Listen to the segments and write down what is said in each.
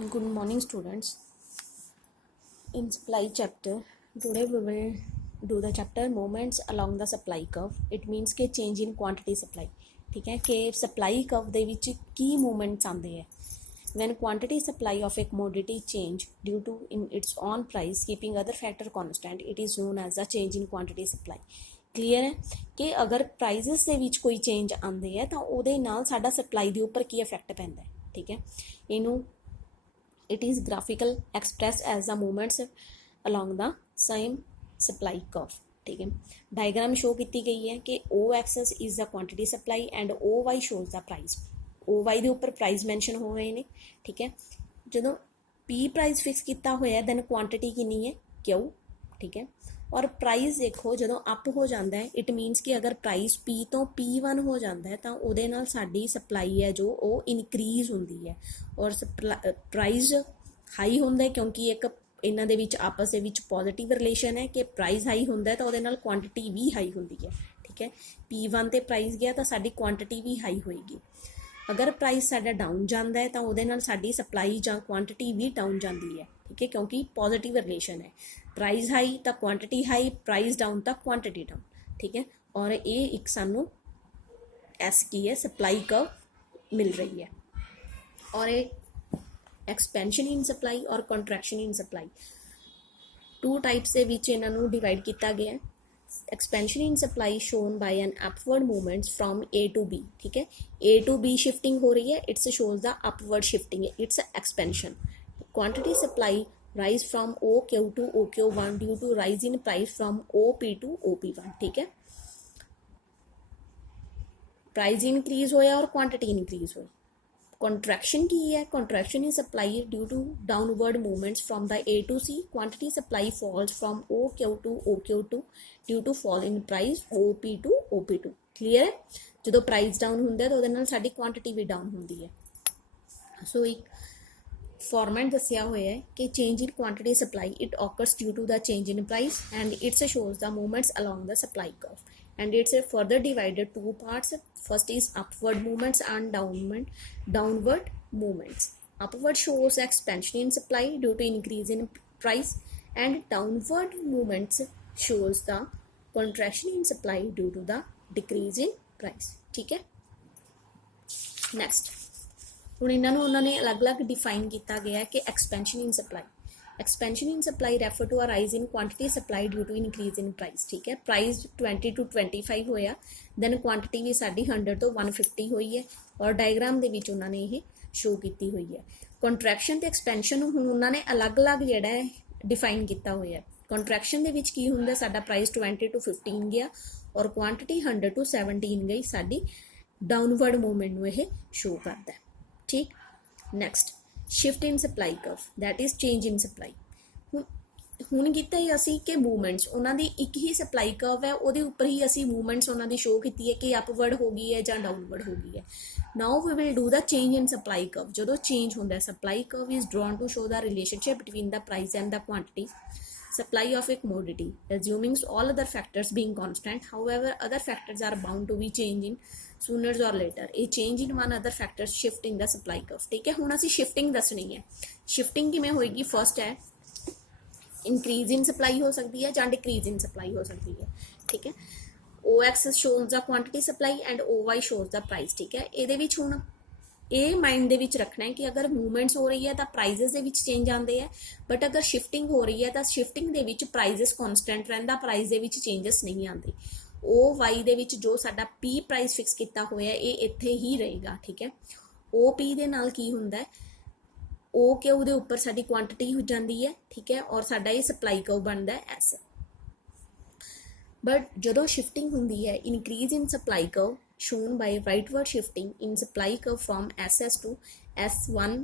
Good morning, students. In supply chapter, today we will do the chapter movements along the supply curve. It means कि change in quantity supply. ठीक है कि supply curve ਦੇ ਵਿੱਚ ਕੀ movements ਆਉਂਦੇ ਹੈ. When quantity supply of a commodity change due to in its own price keeping other factor constant, it is known as the change in quantity supply. Clear ਹੈ ਕਿ ਅਗਰ ਪ੍ਰਾਈਸਿਸ ਦੇ ਵਿੱਚ ਕੋਈ ਚੇਂਜ ਆਉਂਦੇ ਹੈ ਤਾਂ ਉਹਦੇ ਨਾਲ ਸਾਡਾ ਸਪਲਾਈ ਦੇ ਉੱਪਰ ਕੀ ਇਫੈਕਟ ਪੈਂਦਾ ਹੈ. ਠੀਕ ਹੈ, ਇਹਨੂੰ it is graphical expressed as the movements along the same supply curve. ठीक है, डायग्राम शो की गई है कि O axis is the quantity supply and O Y shows the price. O Y के उपर प्राइस मैंशन हो रहे हैं. ठीक है, जो पी प्राइस फिक्स किया होया दैन क्वांटिटी कितनी है क्यू. ठीक है, और प्राइस देखो जो अप हो जाता है इट मीनस कि अगर प्राइस पी तो P1 हो जाता है तो वो नाल साडी सप्लाई है जो वो इनक्रीज होंदी है और प्राइस हाई होंदा है क्योंकि एक इन्हां दे विच आपस दे विच पॉजिटिव रिलेशन है कि प्राइस हाई होंदा है तो वो नाल क्वांटिटी भी हाई होंदी है. ठीक है, P1 ते प्राइस गया तो साडी क्वांटिटी भी हाई होएगी. अगर प्राइस साडा डाउन जाता है तो वो नाल साडी सप्लाई जां क्वांटिटी भी डाउन जाती है. ठीक है, क्योंकि पॉजिटिव रिलेशन है. प्राइस हाई तो क्वांटिटी हाई, प्राइस डाउन तो क्वांटिटी डाउन. ठीक है, और ये एक सानू एस की है सप्लाई कर्व मिल रही है. और एक एक्सपेंशन इन सप्लाई और contraction in supply two types के विच इन्हों डिवाइड किया गया है. Expansion in supply shown by an upward movements from A to B. ठीक है, ए टू बी शिफ्टिंग हो रही है, it's shows the upward shifting, it's expansion. Quantity supply rise from OQ to OQ1 due to rise in price from OP to OP1. ठीक है, price increase होया और quantity increase हो. Contraction की है, contraction in supply due to downward movements from the A to C. Quantity supply falls from OQ to OQ2 due to fall in price OP to OP2. Clear है, जो price down होंदा है तो उहदे नाल साडी quantity भी down होंदी है. सो एक फॉर्मेट दसिया हुआ है कि change in quantity supply it occurs due to the change in price and it's shows the movements along the supply curve and it's further divided two parts. First is upward movements and downward movements. Upward shows expansion in supply due to increase in price and downward movements shows the contraction in supply due to the decrease in price. ठीक है, next ਹੁਣ ਇਹਨਾਂ ਨੂੰ ਉਹਨਾਂ ਨੇ ਅਲੱਗ-ਅਲੱਗ define ਕੀਤਾ ਗਿਆ ਕਿ expansion in supply. Expansion in supply refer to a rise in quantity supply due to increase in price. ठीक है, प्राइस 20 to 25 होया दैन क्वांटिटी भी साडी 100 तो 150 हुई है और डायग्राम दे विच उन्होंने ये शो की हुई है. कॉन्ट्रैक्शन ते एक्सपेंशन हुण उन्होंने अलग-अलग जिहड़ा है डिफाइन किया हुआ है. कॉन्ट्रैक्शन दे विच की हुंदा साडा प्राइस 20 to 15 गया और क्वांटिटी 100 to 17 गई. साडी डाउनवर्ड मूवमेंट नूं ये शो करता है. ठीक, next shift in supply curve that is change in supply. हुण कीता ही असी कि मूवमेंट्स उन्हां दी एक ही सप्लाई कर्व है उहदे उपर ही असी मूवमेंट्स उन्हां दी शो कीती है कि अपवर्ड हो गई है जां डाउनवर्ड हो गई है. Now we will do the change in supply curve. जदों चेंज हुंदा है supply curve is drawn to show the relationship between the price and the quantity supply of a commodity assuming all other factors being constant. However, other factors are bound to be changing sooner or later. A change in one other factors shifting the supply curve. ठीक है, हुण असीं shifting दसनी है. Shifting किवें होएगी? First है increase in supply हो सकती है जां डिक्रीज इन सप्लाई हो सकती है. ठीक है, O axis shows the quantity supply and O Y shows the price. ठीक है, ਇਹਦੇ ਵਿੱਚ ਹੁਣ ਇਹ माइंड ਦੇ ਵਿੱਚ ਰੱਖਣਾ है कि अगर मूवमेंट्स हो रही है तो प्राइजेस ਦੇ ਵਿੱਚ चेंज आते हैं बट अगर शिफ्टिंग हो रही है तो शिफ्टिंग ਦੇ ਵਿੱਚ प्राइजेस कॉन्सटेंट रहता, प्राइस ਦੇ ਵਿੱਚ चेंजेस नहीं आते. ओ वाई ਦੇ ਵਿੱਚ जो साडा पी प्राइस फिक्स किया होया ये ਇੱਥੇ ही रहेगा. ठीक है, ओ पी ਦੇ ਨਾਲ ਕੀ ਹੁੰਦਾ है ओ क्यू ਦੇ ਉੱਪਰ ਸਾਡੀ क्वांटिटी हो जाती है. ठीक है, और साडा ये सप्लाई कर्व बनता है एस. बट जो शिफ्टिंग होंगी है increase in supply curve shown by rightward shifting in supply curve from SS to S1.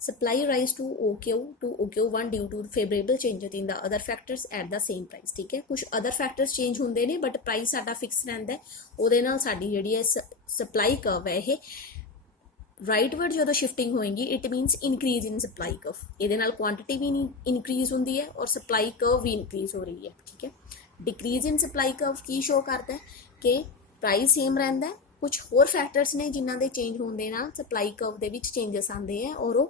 Supply rise to OQ to OQ1 due to favorable changes in the other factors at the same price. ठीक है, कुछ other factors change होंगे ने but price साडा fix रहता है. ਉਹਦੇ ਨਾਲ ਸਾਡੀ ਜਿਹੜੀ ਹੈ सप्लाई कर्व है ये राइटवर्ड जो शिफ्टिंग होएगी it मीनस increase in supply curve. ਇਹਦੇ ਨਾਲ क्वांटिटी भी इनक्रीज होंगी है और सप्लाई कर्व भी इनक्रीज हो रही है. ठीक है, डिक्रीज इन सप्लाई कर्व की शो करता है कि प्राइस सेम रहता है, कुछ होर फैक्टर्स ने जिन्हों के चेंज होने सप्लाई कर्व के चेंजेस आते हैं और वो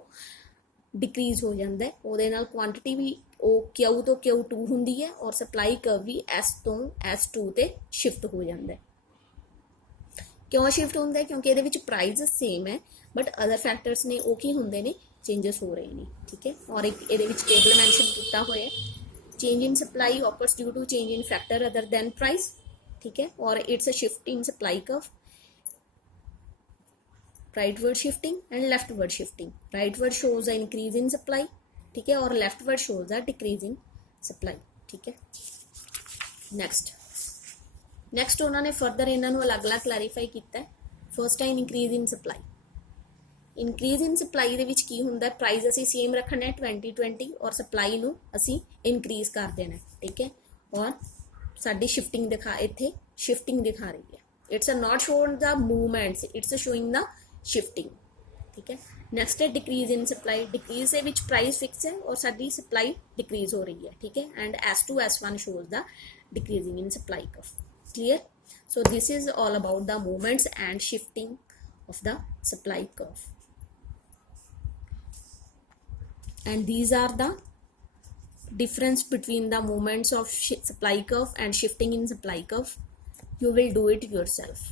डिक्रीज हो जाता है, ਉਹਦੇ ਨਾਲ ਕੁਆਂਟੀਟੀ ਵੀ ਉਹ Q ਤੋਂ Q2 ਹੁੰਦੀ ਹੈ ਔਰ ਸਪਲਾਈ ਕਰਵ ਵੀ S ਤੋਂ S2 ਤੇ ਸ਼ਿਫਟ ਹੋ ਜਾਂਦਾ ਹੈ। ਕਿਉਂ ਸ਼ਿਫਟ ਹੁੰਦਾ ਹੈ? ਕਿਉਂਕਿ ਇਹਦੇ ਵਿੱਚ ਪ੍ਰਾਈਸ ਸੇਮ ਹੈ ਬਟ ਅਦਰ ਫੈਕਟਰਸ ਨੇ ਉਹ ਕੀ ਹੁੰਦੇ ਨੇ, ਚੇਂਜਸ ਹੋ ਰਹੇ ਨੇ। ਠੀਕ ਹੈ, ਔਰ ਇੱਕ ਇਹਦੇ ਵਿੱਚ ਟੇਬਲ ਮੈਂਸ਼ਨ ਕੀਤਾ ਹੋਇਆ change in supply occurs due to change in factor other than price। ठीक है, और it's a shift in supply curve, rightward shifting and leftward shifting। rightward shows the increase in supply, ठीक है, और leftward shows the decrease in supply। ठीक है, next उन्होंने further इन्होंने अलग अलग clarify किया है। first है increase in supply। increase in supply ਦੇ ਵਿੱਚ ਕੀ ਹੁੰਦਾ ਹੈ, ਪ੍ਰਾਈਸ ਅਸੀਂ ਸੇਮ ਰੱਖਣਾ ਹੈ 2020 ਔਰ ਸਪਲਾਈ ਨੂੰ ਅਸੀਂ ਇਨਕਰੀਜ਼ ਕਰ ਦੇਣਾ। ਠੀਕ ਹੈ, ਔਰ ਸਾਡੀ ਸ਼ਿਫਟਿੰਗ ਦਿਖਾ, ਇੱਥੇ ਸ਼ਿਫਟਿੰਗ ਦਿਖਾ ਰਹੀ ਹੈ। It's a not showing the movements, it's showing the shifting. ਠੀਕ ਹੈ, ਨੈਕਸਟ ਹੈ ਡਿਕਰੀਜ਼ ਇਨ ਸਪਲਾਈ। ਡਿਕਰੀਜ਼ ਦੇ ਵਿੱਚ ਪ੍ਰਾਈਸ ਫਿਕਸ ਹੈ ਔਰ ਸਾਡੀ ਸਪਲਾਈ ਡਿਕਰੀਜ਼ ਹੋ ਰਹੀ ਹੈ। ਠੀਕ ਹੈ, and S2 S1 shows the decreasing in supply curve। clear? So this is all about the movements and shifting of the supply curve, and these are the difference between the movements of supply curve and shifting in supply curve. You will do it yourself.